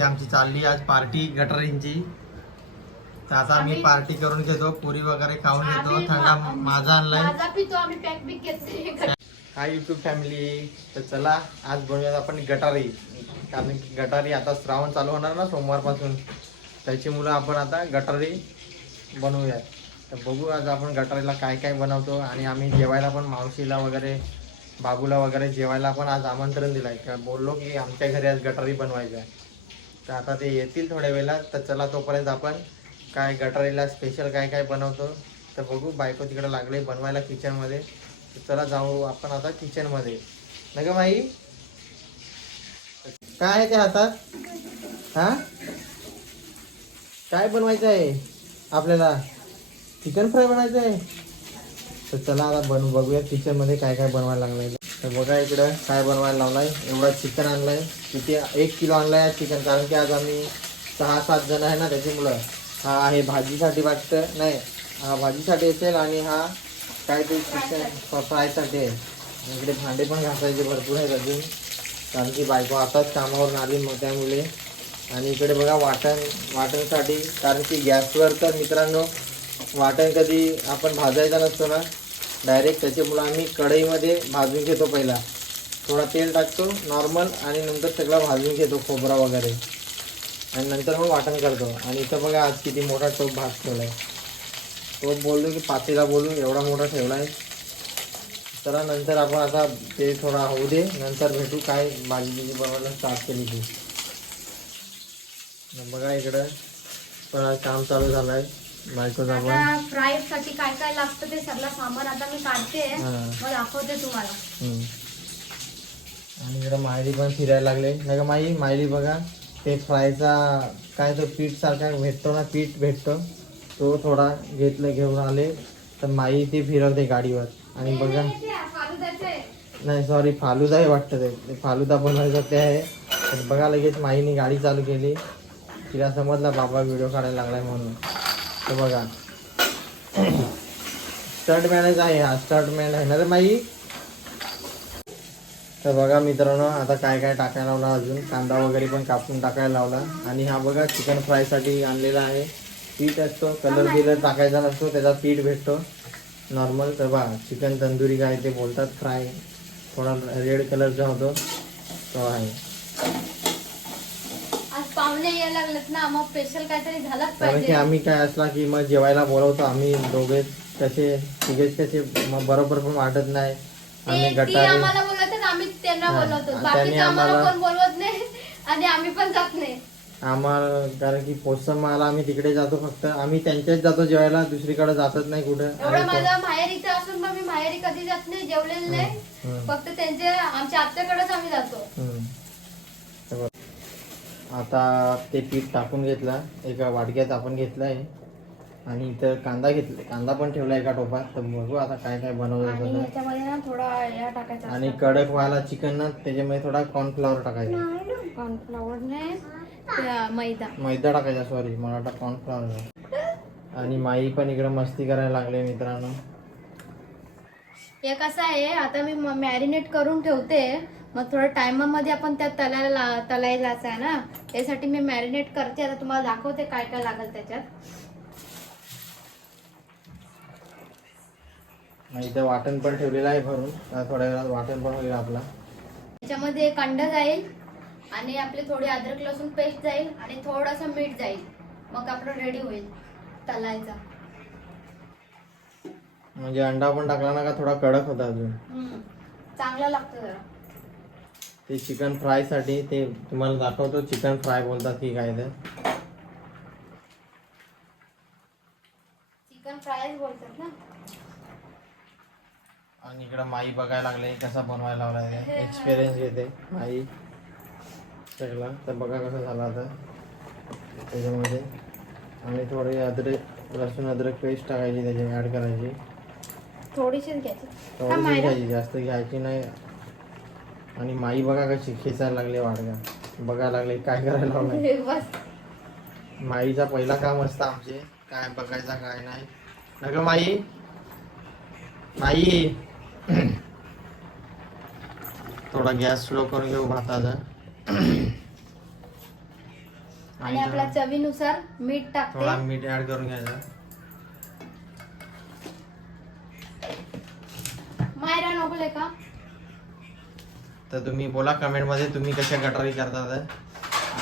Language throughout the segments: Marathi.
अशी आमची चालली आज पार्टी गटारींची. तर आता आम्ही पार्टी करून घेतो, पुरी वगैरे खाऊन घेतो. थंडा माझा आणलाय. Hi YouTube family. तर चला आज बनवूयात आपण गटारी. कारण की गटारी आता श्रावण चालू होणार ना सोमवारपासून, त्याची मुलं आपण आता गटारी बनवूयात. तर बघू आज आपण गटारीला काय काय बनवतो. आणि आम्ही जेवायला पण मावशीला वगैरे बाबूला वगैरे जेवायला पण आज आमंत्रण दिलं आहे. बोललो की आमच्या घरी आज गटारी बनवायचं आहे. तर आता ते येतील थोड्या वेळात. तर चला तोपर्यंत आपण काय गटारीला स्पेशल काय काय बनवतो तर बघू. बायको तिकडे लागले बनवायला किचनमध्ये. तर चला जाऊ आपण आता किचनमध्ये. नाही का माई? काय आहे ते हातात? हा काय बनवायचं आहे आपल्याला? चिकन फ्राय बनायचं आहे. तर चला आता बघूया किचनमध्ये काय काय बनवायला लागलंय. तर बघा इकडं काय बनवायला लावलाय. एवढा चिकन आणलाय. किती 1 किलो आणलाय चिकन. कारण की आज आम्ही 6-7 जण आहे ना, त्याच्यामुळं. हा आहे भाजीसाठी वाटतं. नाही, हा भाजीसाठी असेल आणि हा काय ते चिकन फ्रायसाठी आहे. इकडे भांडे पण घासायचे भरपूर आहेत अजून, कारण की बायको आताच कामावरून आली मग त्यामुळे. आणि इकडे बघा वाटणसाठी, कारण की गॅसवर तर मित्रांनो वाटण कधी आपण भाजायचा नसतो ना डायरेक्ट, त्याच्यामुळं आम्ही कढईमध्ये भाजून घेतो. पहिला थोडा तेल टाकतो नॉर्मल आणि नंतर सगळं भाजून घेतो खोबरा वगैरे, आणि नंतर मग वाटण करतो. आणि इथं बघा आज किती मोठा टोप भात ठेवला आहे. टोप बोललो की पातेला बोलू, एवढा मोठा ठेवला आहे. चला नंतर आपण आता ते थोडा होऊ दे, नंतर भेटू काय भाजी बनवायला स्टार्ट केली ती. बघा इकडं पण काम चालू झालं आहे बायकोचं. आपण फ्राय साठी काय काय लागतं ते सगळं सामान आता मी काढते, मग दाखवते तुम्हाला. आणि इकडं मायली पण फिरायला लागले. नाही का माई? मायली बघा ते फ्रायचा काय तो पीठ सारखा भेटतो ना, पीठ भेटतो तो थोडा घेऊन आले. तर माई ते फिरवते गाडीवर. आणि बघा, नाही सॉरी फालुदा आहे वाटतं, ते फालुदा बनवायचं ते आहे. तर बघा लगेच माईने गाडी चालू केली. तिला समजला बाबा व्हिडिओ काढायला लागलाय म्हणून. तर बघा स्टंटमॅनच आहे हा, स्टंटमॅन आहे ना रे माई? तर बघा मित्रांनो आता काय काय टाकायला लावला. अजून कांदा वगैरे पण कापून टाकायला लावला. आणि हा बघा चिकन फ्रायसाठी आणलेला आहे. पीठ असतो, कलर बिलर टाकायचा नसतो, त्याचा पीठ भेटतो नॉर्मल. तर बघा चिकन तंदुरी काय ते बोलतात, फ्राय थोडा रेड कलरचा होतो तो आहे. आज पाहुणे यायला लागलेत ना, मग स्पेशल काहीतरी झालंच कारण की पाहिजे. आम्ही काय असला की मग जेवायला बोलवतो. आम्ही दोघे कसे तिघेच कसे मग बरोबर पण वाटत नाही. आम्ही ती गटारी आम्हाला बोलवतात, आम्ही त्यांना बोलवतो. त्यांनी बाकीचं आम्हाला आम्हाला कोण बोलवत नाही आणि आम्ही पण जात नाही. आम्हाला, कारण की पोसमाला आम्ही तिकडे जातो फक्त. आम्ही त्यांच्याच जातो जेवायला, दुसरीकडे जातच नाही कुठं. एवढं माझं माहेर इथं असून मग मी माहेरी कधी जात नाही, जेवलेलं नाही. फक्त त्यांच्या आमच्या आत्याकडेच आम्ही जातो. आता ते पीठ टाकून घेतला एका वाटक्यात आपण घेतला आहे. आणि इथं कांदा पण ठेवला एका टोपात. तर बघू आता काय काय बनवलं. याच्यामध्ये ना थोडा या टाकायचा आणि कडक व्हायला चिकन ना, त्याच्यामध्ये थोडा कॉर्नफ्लॉवर टाकायचा. कॉर्नफ्लॉवर नाही, मैदा टाकायचा, सॉरी मला वाटतं कॉर्नफ्लॉवर. आणि माई पण इकडे मस्ती करायला लागले मित्रांनो. हे कसं आहे, आता मी मॅरिनेट करून ठेवते, मग थोड्या टायमामध्ये आपण त्यात तलायलाच आहे ना, त्यासाठी मी मॅरिनेट करते. आता तुम्हाला दाखवते काय काय लागेल त्याच्यात. इथं वाटण पण ठेवलेलं आहे भरून. थोड्या वेळात वाटण पण होईल आपला. त्याच्यामध्ये एक अंडा जाईल आणि आपली थोडी अद्रक लसूण पेस्ट जाईल आणि थोडंसं मीठ जाईल. मग आपलं रेडी होईल तलायचा. म्हणजे अंडा पण टाकला ना का थोडा कडक होता अजून, चांगला लागतो जरा. ते चिकन फ्राय साठी ते तुम्हाला दाखवतो. चिकन फ्राय बोलतात की काय ते, चिकन फ्रायच बोलतात ना. आणि इकडं माई बघायला लागले कसा बनवायला लावलाय, एक्सपिरियन्स घेते माई सगळा. तर बघा कसं झालं आता. त्याच्यामध्ये आणि थोडी लसूण अद्रक पेस्ट टाकायची, त्याची ॲड करायची. थोडीशीच घ्यायची, थोडीशी घ्यायची, जास्त घ्यायची नाही. आणि माई बघा कशी खेचायला लागले वाडगा. बघायला लागले काय करायला लावलंय. माईचा पहिला काम असतं आमचे काय बघायचा काय नाही. नका माई? माई थोडा गॅस स्लो करून घेऊ भाताचा. आणि आपल्या चवीनुसार मीठ थोडा टाकते. मीठ ऍड करून घ्यायचं. मायरा नकोले का? तर तुम्ही बोला कमेंट मध्ये तुम्ही कशा गटारी करता तर.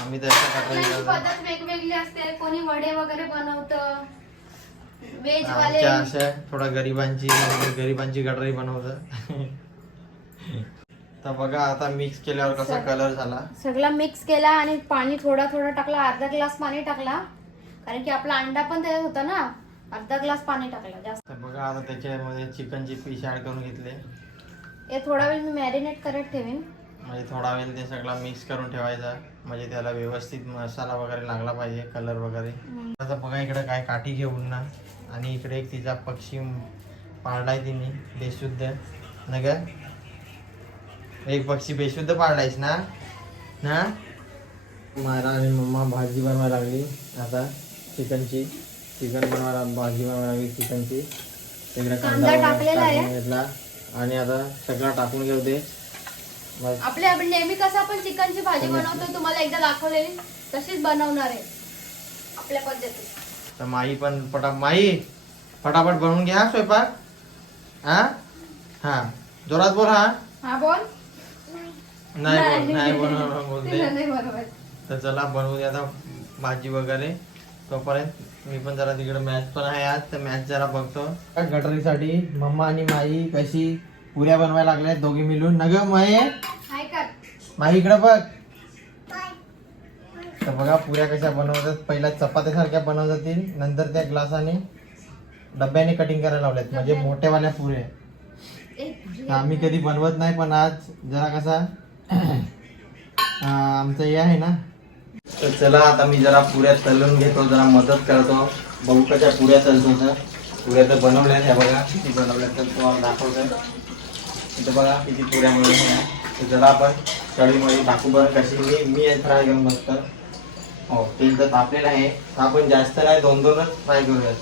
आम्ही तशा गटारी सगळ्यांची करतो. पद्धत वेगवेगळी असते. कोणी वडे वगैरे बनवतं, व्हेज वाले. आमच्या अशा थोडा गरिबांची गटारी बनवतं. तर बघा आता मिक्स केल्यावर कसा कलर झाला. सगळं मिक्स केला आणि पाणी थोडा थोडा टाकला. अर्धा ग्लास पाणी टाकला कारण की आपला अंडा पण त्याच्यात होता ना. अर्धा ग्लास पाणी टाकला जास्त. तर बघा आता त्याच्यामध्ये चिकनचे पीस ऍड करून घेतले. हे थोडा वेळ मी मॅरिनेट करत ठेवीन. म्हणजे थोडा वेळ ते सगळं मिक्स करून ठेवायचा. म्हणजे त्याला व्यवस्थित मसाला वगैरे लागला पाहिजे, कलर वगैरे. आता बघा इकडे काय काठी घेऊन ना, आणि इकडे एक तिचा पक्षी पाळलाय तिने बेशुद्ध न ग. एक पक्षी बेशुद्ध पाळलायस ना. ना मारा आणि मम्मा भाजी बनवायला लागली आता चिकनची. चिकन बनवायला भाजी बनवायला लागली चिकनची. तिकडे कांदा टाकलेला आहे. टाकून घेतला आणि आता सगळं टाकून घेऊ दे. आपण नेहमी कसं आपण चिकनची भाजी बनवतो तुम्हाला एकदा दाखवलेली तशीच बनवणार आहे आपल्या पद्धतीत. तर माई पण फटाफट बनवून घ्या स्वयंपाक. हा जोरात बोल. हा बोल. नाही बनवणार बोलते. नाही बरोबर. तर चला बनवू दे आता भाजी वगैरे. तोपर्यंत मी पण जरा तिकडे मॅच पण आहे आज, तर मॅच जरा बघतो. गटारीसाठी मम्मा आणि माई कशी पुऱ्या बनवायला लागल्या दोघी मिळून. न ग माई इकडे बघ. तर बघा पुऱ्या कशा बनवतात. पहिल्या चपात्यासारख्या बनवतात, नंतर त्या ग्लासाने डब्याने कटिंग करायला लावल्यात, म्हणजे मोठ्यावाल्या पुऱ्या. आम्ही कधी बनवत नाही, पण आज जरा कसा आमचं हे आहे ना. तर चला आता मी जरा पुऱ्या तळून घेतो, जरा मदत करतो. बघू कशा पुऱ्या तळतो. तर पुऱ्या तर बनवल्यात, ह्या बघा किती बनवल्यात तर तुम्हाला दाखवतोय. इथं बघा किती पुऱ्या बनवल्या. तर जरा आपण कढईमध्ये टाकू बरं कशी. मी फ्राय करून मस्त. हो तेल तर तापलेलं आहे. आपण जास्त नाही, 2-2च फ्राय करूयात.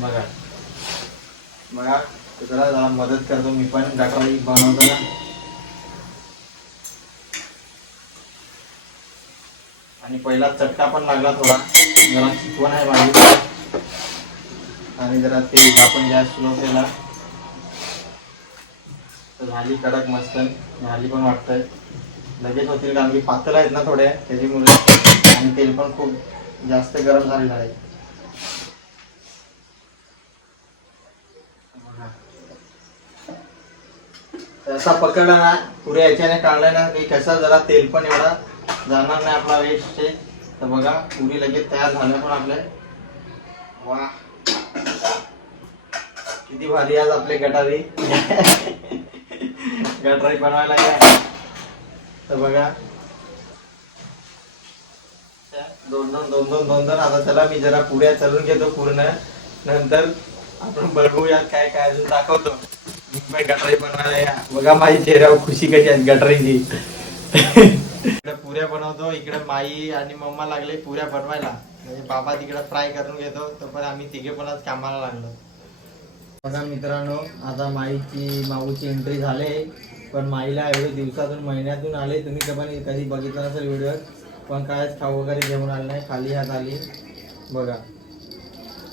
बघा बघा तर जरा मदत करतो मी पण गटारी बनवताना. आणि पहिला चटका पण लागला थोडा, जरा चिकवण आहे भाजी. आणि जरा तेल आपण गॅस स्लो केला तर झाली कडक मस्त. झाली पण वाटतंय लगेच होतील, कारण की पातळ आहेत ना थोड्या त्याच्यामुळे. आणि तेल पण खूप जास्त गरम झालेलं आहे. असा पकडला ना पुऱ्या याच्याने काढलाय ना की कसा जरा तेल पण एवढा जाणार नाही आपला वेस्ट. तर बघा पुरी लगेच तयार झाल्या पण आपल्या. वा किती भारी आज आपले गटारी गटारी बनवायला घ्या. तर बघा 2-2 आता चला मी जरा पुऱ्या तळून घेतो पूर्ण, नंतर आपण बघूयात काय काय अजून दाखवतो. गटारी बनवायला या. बघा माझी चेहऱ्यावर खुशी कशी आहे गटारीची. इकडे पुऱ्या बनवतो, इकडे माई आणि मम्मा लागले पुऱ्या बनवायला. म्हणजे बाबा तिकडे फ्राय करून घेतो, तो पण आम्ही तिघे पण आज कामाला लागलो. बघा मित्रांनो आता माऊची एंट्री झाले, पण माईला एवढे दिवसातून महिन्यातून आले. तुम्ही पण कधी बघितलं नसेल व्हिडिओ, पण कायच खाऊ वगैरे घेऊन आलं नाही, खाली हात आली बघा.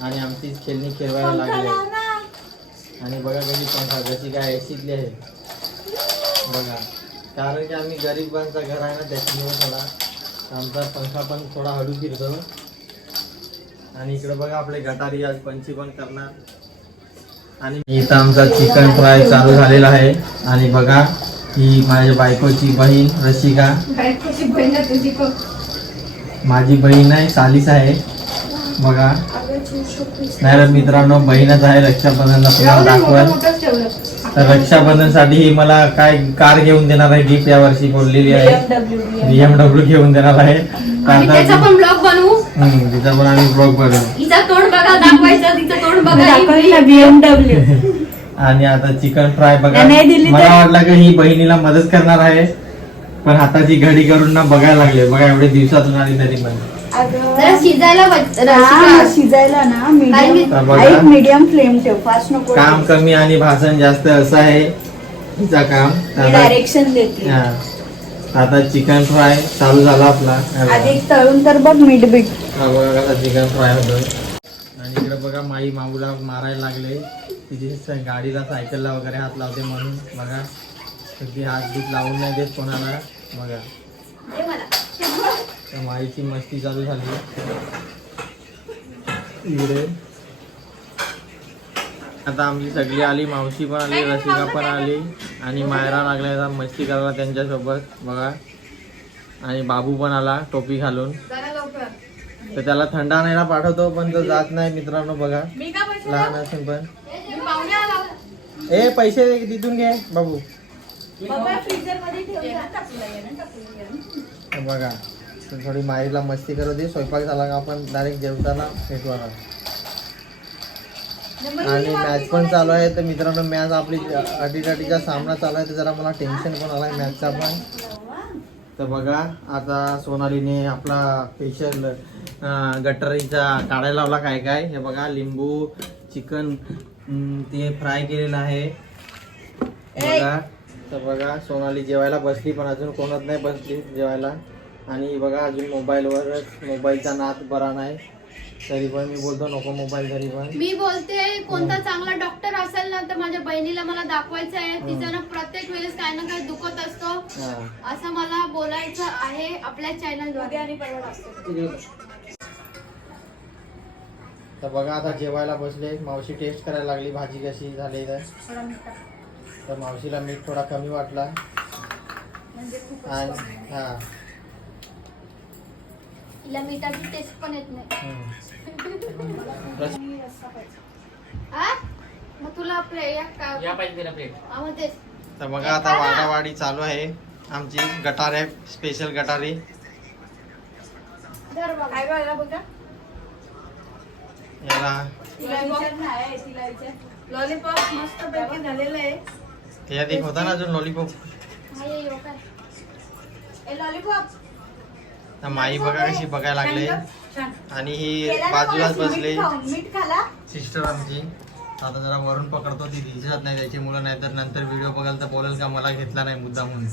आणि आमचीच खेळणी खेळवायला लागली. आणि बघा कशी पंखा कशी काय एसीतली आहे बघा. कारण की आम्ही गरिबांचं घर आहे ना, त्याच्यामुळे थोडा आमचा पंखा पण थोडा हळू फिरतो. आणि इकडे बघा आपले गटारी आज पंची पण करणार. आणि इथं आमचा चिकन फ्राय चालू झालेला आहे. आणि बघा ही माझ्या बायकोची बहीण रसिका. माझी बहीण आहे, सालीस आहे बघा. नाही रे मित्रांनो बहीणच आहे. रक्षाबंधनला तुम्हाला दाखवाल. तर रक्षाबंधनसाठी ही मला काय कार घेऊन देणार आहे गिफ्ट यावर्षी बोललेली आहे. BMW घेऊन देणार आहे. तिचा पण ब्लॉग बनवू. तिचा पण आम्ही ब्लॉग बनवू. तिचा तोंड बघा दाखवायचं, तिचं तोंड बघा. BMW. आणि आता चिकन फ्राय बघा. मला वाटलं की ही बहिणीला मदत करणार आहे, पण हाताची घडी करून ना बघायला लागले. बघा एवढे दिवसातून आली तरी पण शिजायला ना मीडियम फ्लेम ठेव, फास्ट नको. काम कमी आणि भाषण जास्त असं आहे हिचं काम. डायरेक्शन देते. आता चिकन फ्राय चालू झाला आपला. आधी तळून तर बघ मीठ बीठ. हा बघा कसा चिकन फ्राय होतोय. आणि इकडे बघा माई माऊला मारायला लागले. तिथे गाडीला सायकलला वगैरे हात लावते म्हणून बघा. ती हात बीत लावून नाही देत कोणाला बघा. त्या माईची मस्ती चालू झाली इकडे. आता आमची सगळी आली, मावशी पण आली, रसिका पण आली आणि मायरा लागल्या मस्ती करायला त्यांच्यासोबत बघा. आणि बाबू पण आला टोपी घालून. तर त्याला थंड आणायला पाठवतो पण तो जात नाही मित्रांनो बघा. लहान असेल पण. ए पैसे तिथून घे बाबू. बघा थोडी माईला मस्ती करत दे. स्वयंपाक झाला का आपण डायरेक्ट जेवताना भेटू. आणि मॅच पण चालू आहे. तर मित्रांनो मॅच आपली अटीतटीचा सामना चालू आहे. तर जरा मला टेन्शन पण आलाय मॅचचा पण. तर बघा आता सोनालीने आपला स्पेशल गटारीचा काढायला लावला. काय काय हे बघा. लिंबू, चिकन ते फ्राय केलेलं आहे बघा. तर बघा सोनाली जेवायला बसली पण अजून कोणच नाही बसली जेवायला. आणि बघा अजून मोबाईलचा नाद बरा नाही. तरी पण मी बोलतो नको मोबाईल. तरी पण मी बोलते कोणता चांगला डॉक्टर असेल ना तर माझ्या बहिणीला मला दाखवायचं आहे. तिचं ना प्रत्येक वेळेस काही ना काही दुखत असतो असं मला बोलायचं आहे आपल्या चॅनल द्वारे. तर बघा आता जेवायला बसले. मावशी टेस्ट करायला लागली भाजी कशी झाली. तर मावशीला मीठ थोडा कमी वाटला. आणि हा तिला मिठाची टेस्ट पण येत नाही. मग तुला प्लेट. तर बघा आता वाडावाडी चालू आहे आमची. गटार आहे स्पेशल गटारी. याला लॉलीपॉप मस्त पैकी झालेलं आहे. त्याच्यात एक होता ना अजून लॉलीपॉप. माई बघा कशी बघायला लागले. आणि ही बाजूलाच बसले सिस्टर आमची. आता जरा वरून पकडतो. ती दिसत नाही त्याची मुलं नाही तर नंतर व्हिडिओ बघाल तर बोलेल का मला घेतला नाही मुद्दा म्हणून.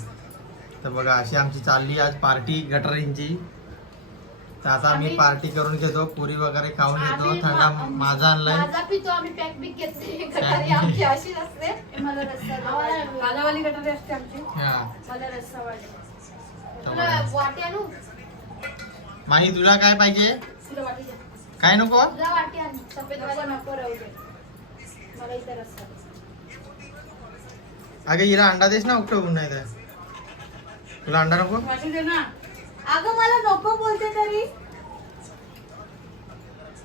तर बघा अशी आमची चालली आज पार्टी गटारींची. तर आता मी पार्टी करून घेतो. पुरी वगैरे खाऊन घेतो. थंडा माझा आणलाय. माही तुला काय पाहिजे. काय नको. अगं हिला अंडा देस ना उठवून. नाही तर तुला अंडा नको. अगं मला नको बोलते तरी.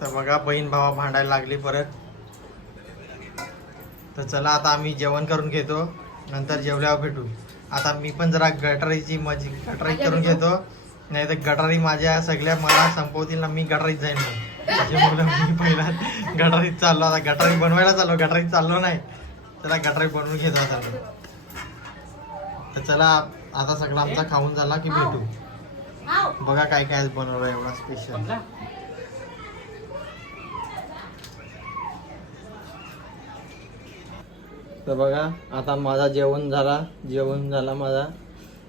तर बघा बहीण भावा भांडायला लागली परत. तर चला आता आम्ही जेवण करून घेतो. नंतर जेवल्यावर भेटू. आता मी पण जरा गटारीची गटारी करून घेतो. नाही तर गटारी माझ्या सगळ्या मला संपवतील ना. मी गटारीत जाईन मग. त्याच्यामुळे मी पहिला गटारीत चाललो. आता गटारी बनवायला चाललो. गटारीत चाललो नाही. चला गटारी बनवून घेतो आता. तर चला आता सगळं आमचा खाऊन झाला की भेटू. बघा काय काय बनवलं एवढा स्पेशल. तर बघा आता माझा जेवण झाला माझा.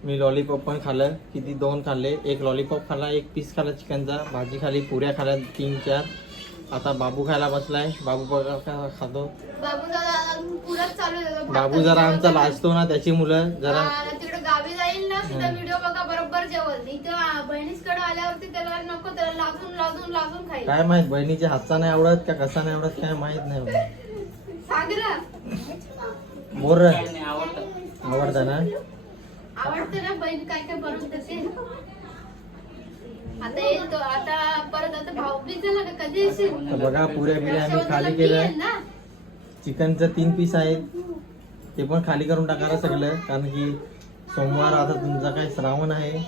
मी लॉलीपॉप पण खाल्लं. किती 2 खाल्ले. एक लॉलीपॉप खाल्ला, एक पीस खाल्ला चिकनचा. भाजी खाली, पुऱ्या खाल्ल्या 3-4. आता बाबू खायला बसलाय. बाबू बघा खातो. बाबू जरा आमचा लाजतो ना. त्याची मुलं जरा तिकडे गावी जाईल ना तिथं व्हिडिओ बघा बरोबर जेवण. इथं बहिणीकडे आल्यावरती त्याला नको. त्याला लाजून खाईल. काय माहित बहिणीच्या हातचा नाही आवडत का कसा नाही आवडत काय माहित नाही. बोर आवडतं ना. आवडते ना बहीण काय काय बनवते ते. आता येईल तो. आता परत आता भाऊबीज झाला का कधी येशील. तर बघा पुऱ्या बिऱ्या आम्ही खाली केलं. चिकनचं 3 पीस आहेत. ते पण खाली करून टाकायला सगळं. कारण की सोमवार आता तुमचा काय श्रावण आहे.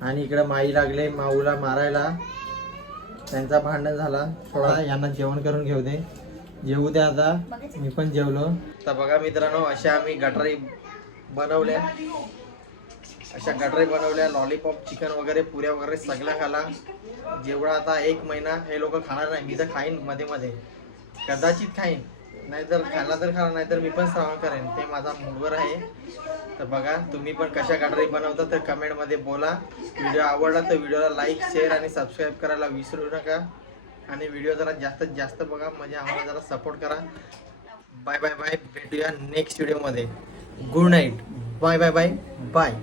आणि इकडे माई लागले माऊला मारायला. त्यांचा भांडण झाला थोडा. यांना जेवण करून घेऊ दे. जेवू द्या आता. मी पण जेवलो. तर बघा मित्रांनो अशा आम्ही गटारी बनवल्या. लॉलीपॉप चिकन वगैरे पुऱ्या वगैरे सगळ्या खाला. जेवढा आता 1 महिना हे लोक खाणार नाही. मी तर खाईन मध्ये मध्ये कदाचित खाईन. नाहीतर खाल्ला तर खाला, नाहीतर मी पण श्रावण करेन, ते माझा मूडवर आहे. तर बघा तुम्ही पण कशा गटारी बनवता तर कमेंटमध्ये बोला. व्हिडिओ आवडला तर व्हिडिओला लाईक शेअर आणि सबस्क्राईब करायला विसरू नका. आणि व्हिडिओ जरा जास्तीत जास्त बघा, म्हणजे आम्हाला जरा सपोर्ट करा. बाय बाय बाय, भेटूया नेक्स्ट व्हिडिओमध्ये. Good night. Bye bye bye bye.